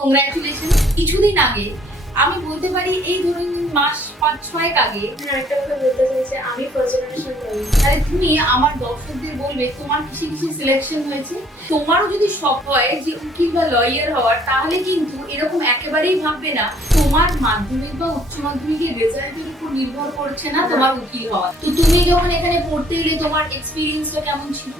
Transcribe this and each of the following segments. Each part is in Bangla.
কংগ্রাচুলেশন কিছুদিন আগে আমি বলতে পারি এই ধরুন মাস পাঁচ ছয়েক আগে হ্যাঁ একটা কথা বলতে চাইছে। আমি ফার্স্ট জেনারেশন তাহলে তুমি আমার দর্শকদের বলবে তোমার কিসে কিসে সিলেকশন হয়েছে। তোমারও যদি শখ হয় যে উকিল বা লয়ার হওয়ার তাহলে কিন্তু এরকম একেবারেই ভাববে না তোমার মাধ্যমিক বা উচ্চ মাধ্যমিকের রেজাল্টের উপর নির্ভর করছে না তোমার উকিল হওয়া। তো তুমি যখন এখানে পড়তে এলে তোমার এক্সপিরিয়েন্সটা কেমন ছিল?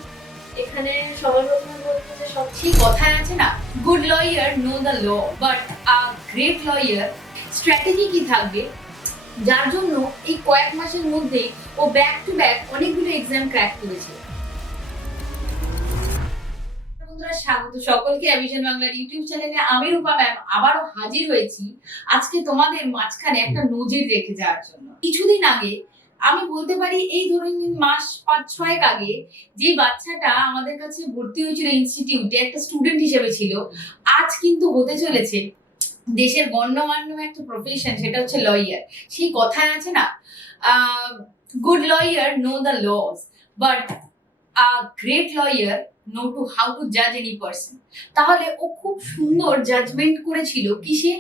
এখানে সবার প্রথমে বলব যে সব সেই কথায় আছে না? Good lawyer know the law but a great lawyer strategy কি থাকবে? যার জন্য এই কয়েক মাসের মধ্যেই ও ব্যাক টু ব্যাক অনেকগুলো এক্সাম ক্র্যাক করেছে। স্বাগত। সকলকে অ্যাভিশন বাংলার ইউটিউব চ্যানেলে আমি রূপা ম্যাম আবারও হাজির হয়েছি। আজকে তোমাদের মাঝখানে একটা নজির রেখে যাওয়ার জন্য। কিছুদিন আগে আমি বলতে পারি এই ধরুন মাস পাঁচ, ছয়েক আগে যে বাচ্চাটা আমাদের কাছে ভর্তি হয়েছিল ইনস্টিটিউটে একটা স্টুডেন্ট হিসেবে ছিল, আজ কিন্তু হতে চলেছে। দেশের গণ্যমান্য একটা প্রফেশন সেটা হচ্ছে লয়ার সেই কথায় আছে না good lawyer know the laws but great lawyer know to how to জাজ এনি পার্সন তাহলে ও খুব সুন্দর জাজমেন্ট করেছিল কিসে?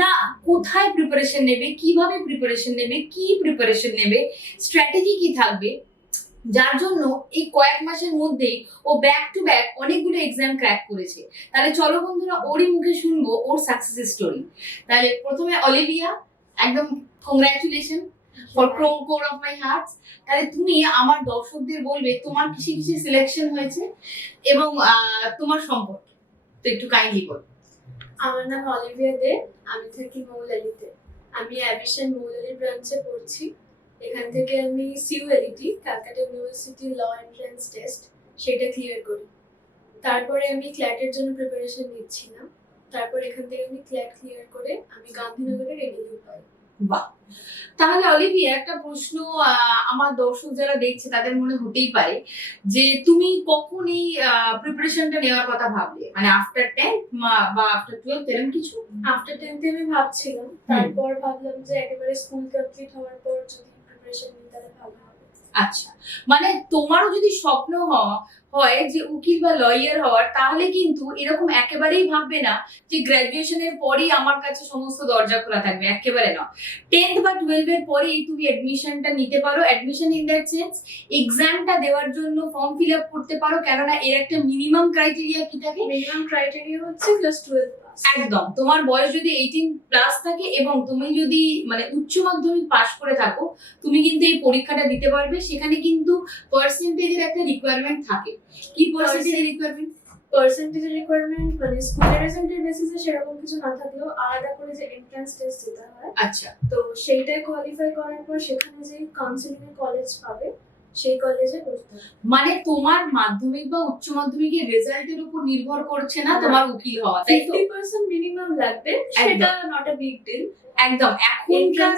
না, কোথায় প্রিপারেশন নেবে, কীভাবে প্রিপারেশন নেবে, কি প্রিপারেশন নেবে স্ট্র্যাটেজি কি থাকবে? যার জন্য এই কয়েক মাসের মধ্যেই ও ব্যাক টু ব্যাক অনেকগুলো এক্সাম ক্র্যাক করেছে। তাহলে চলো বন্ধুরা, ওরই মুখে শুনব ওর সাকসেস স্টোরি তাহলে প্রথমে অলিভিয়া, একদম congratulation for core of my heart তাহলে তুমি আমার দর্শকদের বলবে তোমার কিসে কিসে সিলেকশন হয়েছে এবং তোমার সম্পর্কে। তো একটু কাইন্ডলি বল। আমার নাম অলিভিয়া দে আমি থাকি মৌলালিতে। আমি অ্যাবিশন মৌলালি ব্রাঞ্চে পড়ছি। এখান থেকে আমি CULET Calcutta university law entrance test সেটা ক্লিয়ার করি। তারপরে আমি ক্ল্যাটের জন্য প্রিপারেশন নিচ্ছিলাম। তারপর এখান থেকে আমি ক্ল্যাট ক্লিয়ার করে আমি গান্ধীনগরের রেডিও পাই। বাহ। তাহলে অলিভিয়া একটা প্রশ্ন আমার দর্শক যারা দেখছে তাদের মনে হতেই পারে যে তুমি কখন এই প্রিপারেশনটা নেওয়ার কথা ভাবলে? মানে আফটার টেন্থ বা আফটার টুয়েলভ এরকম কিছু? আফটার টেন্থে আমি ভাবছিলাম। তারপর ভাবলাম যে একেবারে স্কুল কমপ্লিট হওয়ার পর যদি প্রিপারেশন নিই তাহলে ভালো হবে। আচ্ছা। মানে তোমারও যদি স্বপ্ন হওয়া হয় যে উকিল বা লয়ার হওয়ার, তাহলে কিন্তু এরকম একেবারেই ভাববে না যে গ্র্যাজুয়েশনের পরেই আমার কাছে সমস্ত দরজা খোলা থাকবে, একেবারে না টেন্থ বা টুয়েলভ এর পরেই তুমি অ্যাডমিশনটা নিতে পারো। অ্যাডমিশন ইন দ্যাট সেন্স এক্সামটা দেওয়ার জন্য ফর্ম ফিল আপ করতে পারো, কেননা এর একটা মিনিমাম ক্রাইটেরিয়া কি থাকে? মিনিমাম ক্রাইটেরিয়া হচ্ছে প্লাস টুয়েলভ একদম। তোমার বয়স যদি এইটিন প্লাস থাকে এবং তুমি যদি মানে উচ্চ মাধ্যমিক পাশ করে থাকো তুমি কিন্তু এই পরীক্ষাটা দিতে পারবে। সেখানে কিন্তু পার্সেন্টেজের একটা রিকোয়ারমেন্ট থাকে। কি পার্সেন্টেজের রিকোয়ারমেন্ট পার্সেন্টেজ রিকোয়ারমেন্ট মানে স্কুলের রেজাল্টের বেসিসে সেরকম কিছু না থাকলেও আলাদা করে যে এন্ট্রান্স টেস্ট দিতে হয় আচ্ছা। তো সেইটাই কোয়ালিফাই করার পর সেখানে যে কাউন্সিলিং এর কলেজ পাবে সেই কলেজে করতে মানে তোমার মাধ্যমিক বা উচ্চ মাধ্যমিকের রেজাল্টের উপর নির্ভর করছে না তোমার উকিল হওয়া তাই তো? পার্সেন্ট মিনিমাম লাগবে সেটা নট আ বিগ ডিল একদম। এখনকার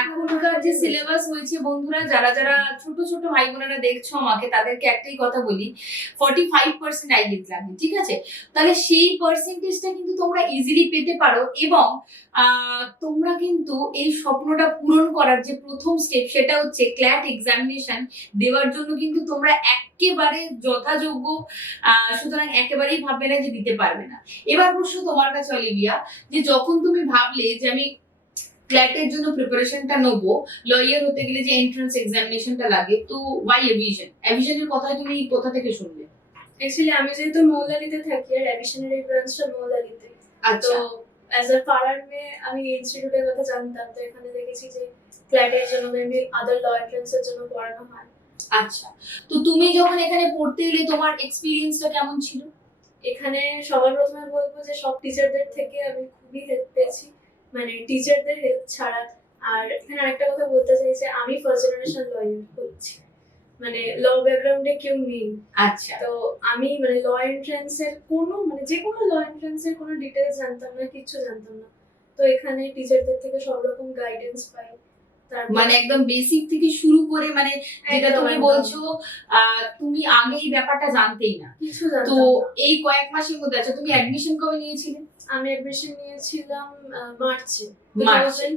এখনকার যে সিলেবাস হয়েছে বন্ধুরা যারা যারা ছোট ছোট ভাই বোনেরা দেখছ আমাকে তাদেরকে একটাই কথা বলি ফর্টি ফাইভ পার্সেন্ট আইগেট লাগে ঠিক আছে? তাহলে সেই পার্সেন্টেজটা কিন্তু তোমরা ইজিলি পেতে পারো এবং তোমরা কিন্তু এই স্বপ্নটা পূরণ করার যে প্রথম স্টেপ সেটা হচ্ছে ক্ল্যাট এক্সামিনেশন দেওয়ার জন্য কিন্তু তোমরা একেবারে যথাযোগ্য আহ, সুতরাং একেবারেই ভাববে না যে দিতে পারবে না। এবার প্রশ্ন তোমার কাছে অলিভিয়া যে যখন তুমি ভাবলে যে আমি ক্ল্যাটের জন্য প্রিপারেশনটা নেব। লয়ার হতে গেলে যে এন্ট্রান্স এক্সামিনেশনটা লাগে তো ওয়াই এভিশন এভিশনের কথা তুমি কোথা থেকে শুনলে? অ্যাকচুয়ালি আমি যেহেতু মৌলালিতে থাকি আর অ্যাডিশনাল এই ব্রাঞ্চটা মৌলালিতে। তো আচ্ছা অ্যাজ আ পাড়ার মেয়ে আমি ইনস্টিটিউটের কথা জানতাম তো এখানে দেখেছি যে ক্ল্যাটের জন্য মেবি আদার ল এন্ট্রান্সের জন্য পড়ানো হয়। আচ্ছা। তো তুমি যখন এখানে পড়তে এলে তোমার এক্সপিরিয়েন্সটা কেমন ছিল? এখানে সবার প্রথমে বলব যে সব টিচারদের থেকে আমি খুবই হেল্প পেয়েছি। মানে টিচারদের হেল্প ছাড়া। আর এখানে আরেকটা কথা বলতে চাই যে আমি ফার্স্ট জেনারেশন লয়ার হচ্ছি। মানে ল ব্যাকগ্রাউন্ডে কেউ নেই। আচ্ছা। তো আমি মানে ল এন্ট্রান্সের কোনো মানে যে কোনো ল এন্ট্রান্সের কোনো ডিটেলস জানতাম না কিছু জানতাম না। তো এখানে টিচারদের থেকে সব রকম গাইডেন্স পাই। মানে একদম বেসিক থেকে শুরু করে মানে যেটা তুমি বলছো তুমি আগে এই ব্যাপারটা জানতেই না। তো এই কয়েক মাসের মধ্যে আচ্ছা তুমি অ্যাডমিশন কবে নিয়েছিলে? আমি অ্যাডমিশন নিয়েছিলাম মার্চে মার্চে। এর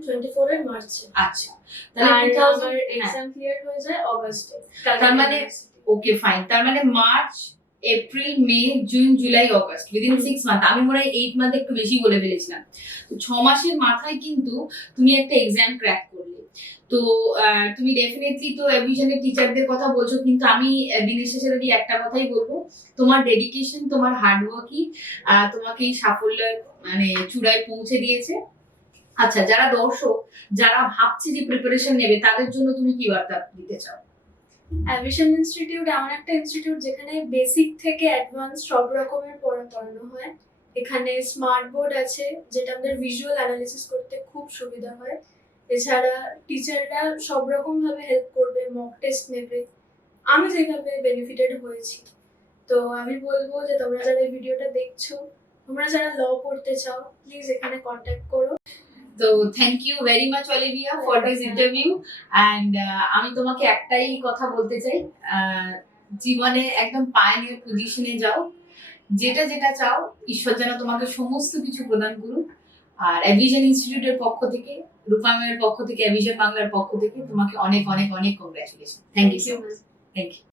আচ্ছা। তাহলে 2000 হ্যাঁ। এক্সাম ক্লিয়ার হয়ে যায় অগস্টে তার মানে- ওকে ফাইন তার মানে March April May June July August within six month আমি মনে হয় এইট মান্থ একটু বেশি বলে ফেলেছিলাম। তো ছ মাসের মাথায় কিন্তু তুমি একটা এক্সাম ক্র্যাক করলে। তো তুমি ডেফিনেটলি তো অ্যাভিশনের টিচারদের কথা বলছো, কিন্তু আমি দিনের শেষে যদি একটা কথাই বলব, তোমার ডেডিকেশন তোমার হার্ডওয়ার্কই তোমাকে এই সাফল্যের মানে চূড়ায় পৌঁছে দিয়েছে। আচ্ছা যারা দর্শক, যারা ভাবছে যে প্রিপারেশন নেবে, তাদের জন্য তুমি কি বার্তা দিতে চাও? অ্যাভিশন ইনস্টিটিউট এমন একটা ইনস্টিটিউট যেখানে বেসিক থেকে অ্যাডভান্স সব রকমের পড়া পড়ানো হয়। এখানে স্মার্ট বোর্ড আছে, যেটা আমাদের ভিজুয়াল অ্যানালিসিস করতে খুব সুবিধা হয়। এছাড়া টিচাররা সব রকম ভাবে হেল্প করবে মক টেস্ট নেবে। আমি যেভাবে বেনিফিটেড হয়েছি। তো আমি বলব যে তোমরা যারা এই ভিডিওটা দেখছ তোমরা যারা ল পড়তে চাও প্লিজ এখানে কন্ট্যাক্ট করো। তো thank you very much Olivia for this interview and আমি তোমাকে একটাই কথা বলতে চাই। জীবনে একদম পায়নের পজিশনে যাও। যেটা যেটা চাও ঈশ্বর যেন তোমাকে সমস্ত কিছু প্রদান করুক। আর অ্যাভিশন ইনস্টিটিউটের পক্ষ থেকে রূপামের পক্ষ থেকে অভিষেক বাংলার পক্ষ থেকে তোমাকে অনেক অনেক অনেক congratulation thank you thank you